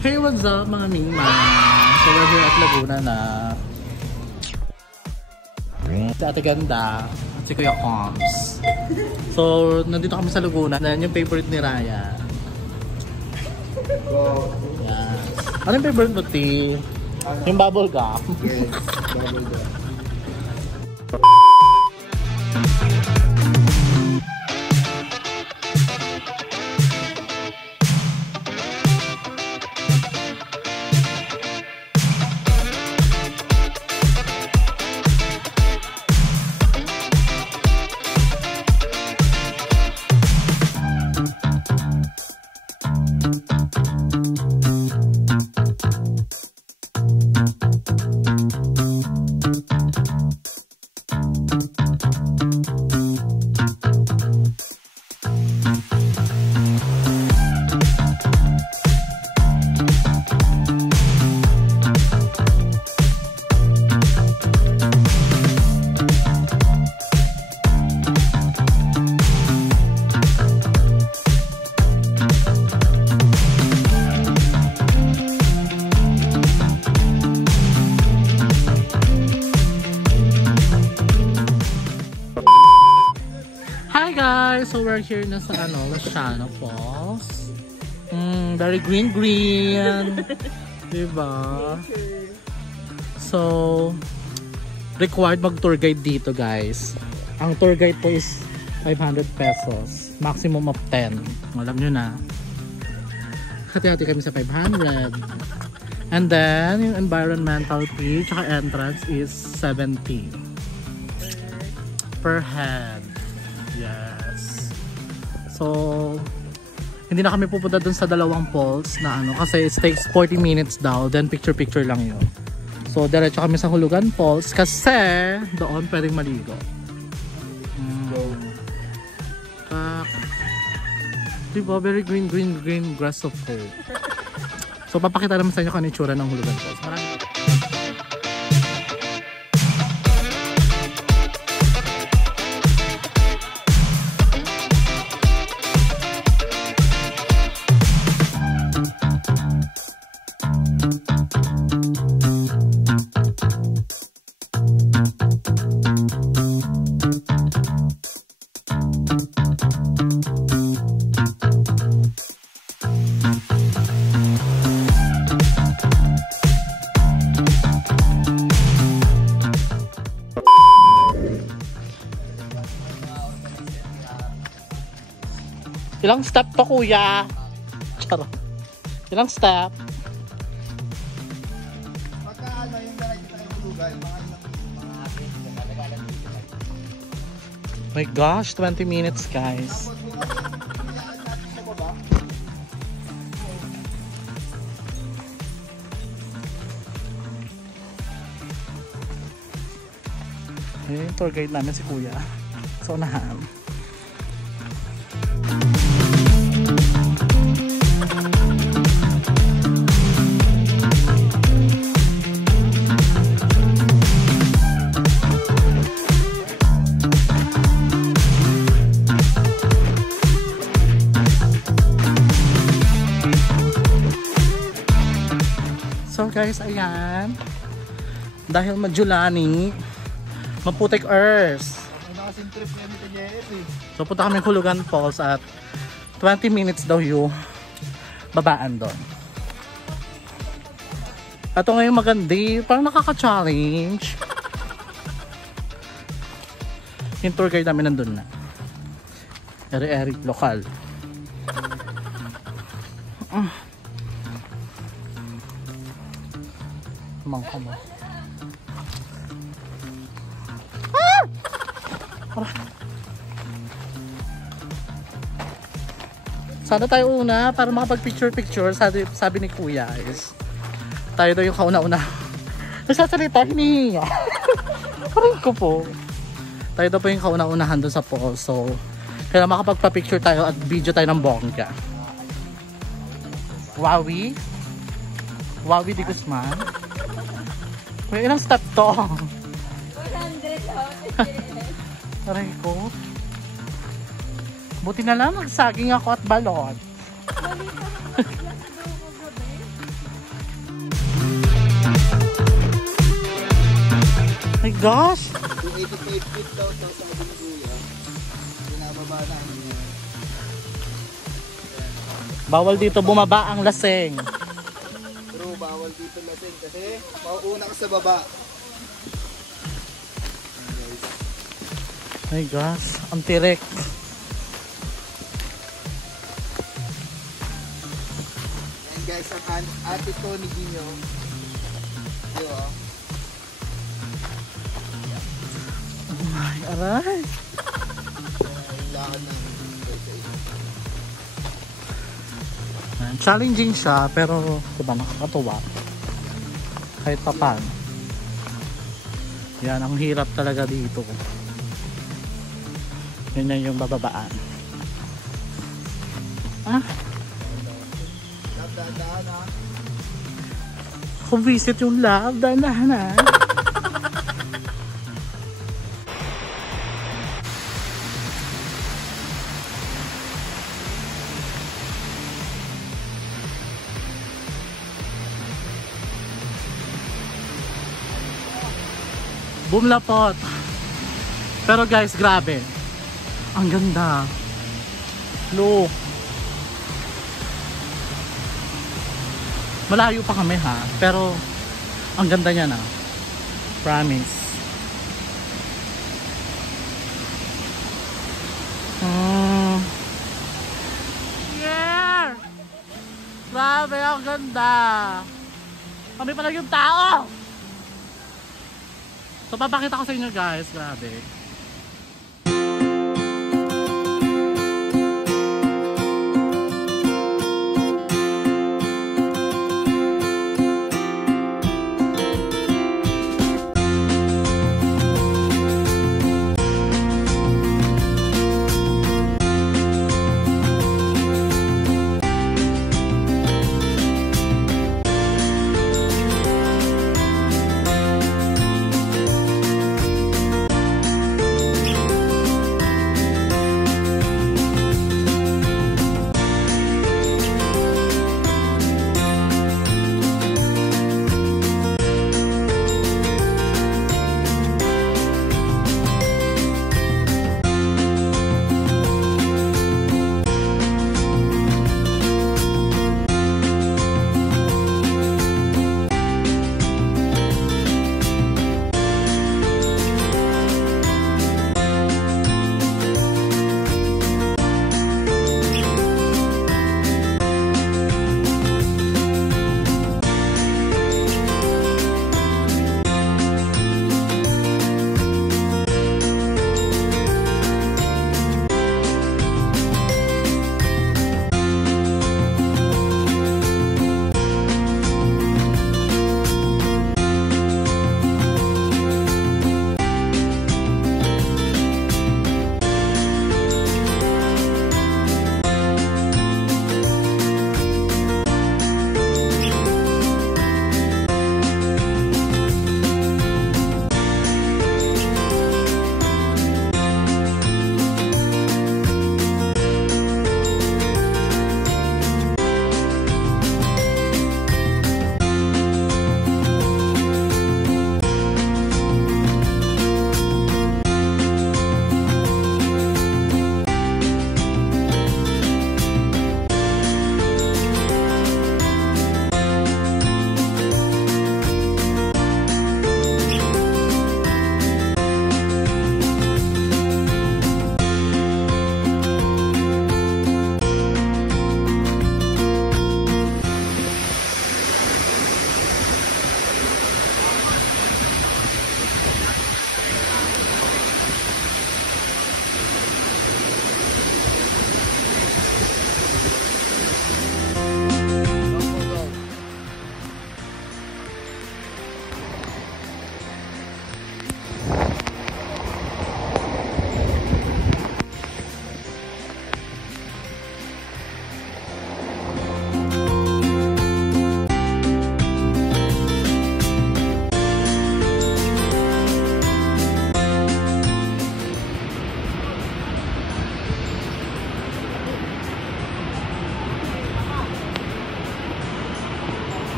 Hey, what's up mga Mingma? So we're here at Laguna na. Si Ate Ganda at si Kuya Coms. So nandito kami sa Laguna. Yan yung favorite ni Raya. Yan. Ano yung favorite mo, T? Yung bubble gum. Yes, bubble gum. So we're here na sa Lasiana Falls. Very green. Diba? So required mag tour guide dito, guys. Ang tour guide po is 500 pesos. Maximum of 10. Alam nyo na. Hati-hati kami sa 500. And then yung environmental fee tsaka entrance is 70 per head. Yes. So, hindi na kami pupunta dun sa dalawang falls na kasi it takes 40 minutes daw, then picture lang yun. So, diretso kami sa Hulugan Falls kasi doon pwedeng maligo. Diba? Very green grass of hope. So, papakita naman sa inyo kung ano yung tsura ng Hulugan Falls. Maraming ilang step to, kuya? Charot. Ilang step? Pagka yung galing tayo hulugan, mga akin, nagagalan dito. My gosh, 20 minutes, guys. Ayun yung tour guide namin si kuya. So, unahan. So guys, ayan. Dahil Majulani, maputik earth. So punta kami Hulugan Falls at 20 minutes daw yung babaan doon. Ito ngayon magandi, parang nakaka-challenge. Yung tour guide namin nandun na. Eri lokal. Mangka mo. Sana tayo una para makapag-picture. Sabi ni kuya is tayo daw yung kauna-una. Nagsasalita, hinihinga. Parang ko po. Tayo daw po yung kauna-unahan doon sa falls. So, kaya makapagpa-picture tayo at video tayo ng bongga. Wawi di Guzman. May ilang step to? 100. Aray ko. Buti na lang nagsaging ako at balot. gosh! 285 feet daw sa Maduluya. Pinababa namin yan. Bawal dito bumaba ang laseng. Pero bawal dito lasing kasi mauuna ka sa baba. My gosh, ang tirik. And guys, ang ate to ni Gino. Diba? Ay, aray. Lakad namin dito sa iyo. Challenging siya, pero diba, nakakatuwa. Kahit pa paano. Yan, ang hirap talaga dito. Yun na yung bababaan. Ah, Dahan ha. kung visit yung love, dahan na. Bumlapot. Pero guys, grabe. Ang ganda. Look. Malayo pa kami ha. Pero ang ganda niya na. Promise. Yeah! Grabe, ang ganda. Kami pala yung tao. So papakita ko sa inyo guys. Grabe.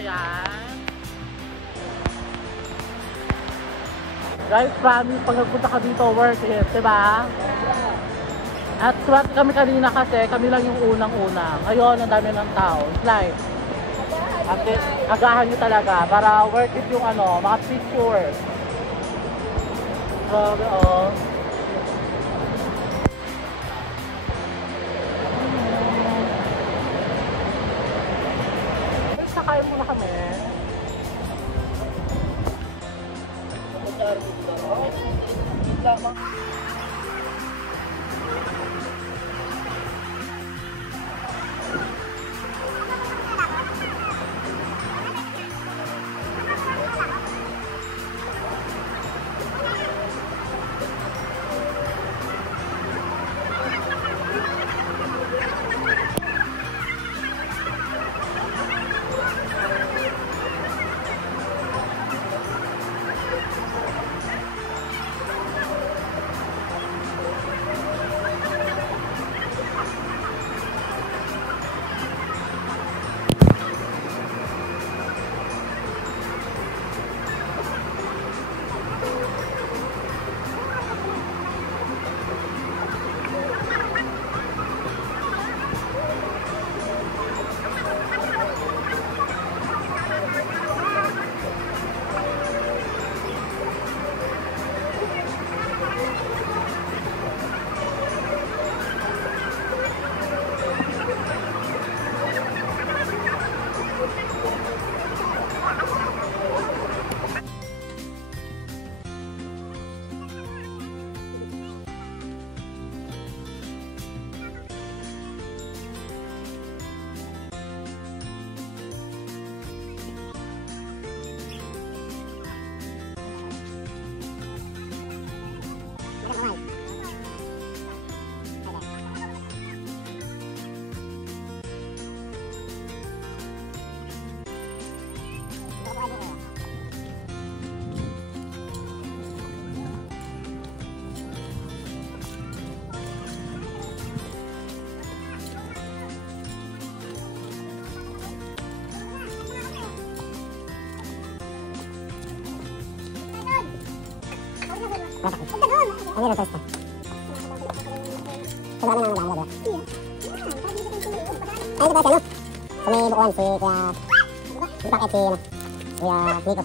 Ayan. Guys, promise, pag nagpunta ka dito, worth it, diba? At swerte kami kanina kasi kami lang yung unang-una. Ngayon, ang dami ng tao. It's like, agahan nyo talaga para worth it yung ano, mga pictures. Grabe, oh. Sakay muna kami. Ang hirap sa Wala na lang naglalagay. Ay, ito ba ito, no? Sa may bukuan, si Kuya... Si Nico.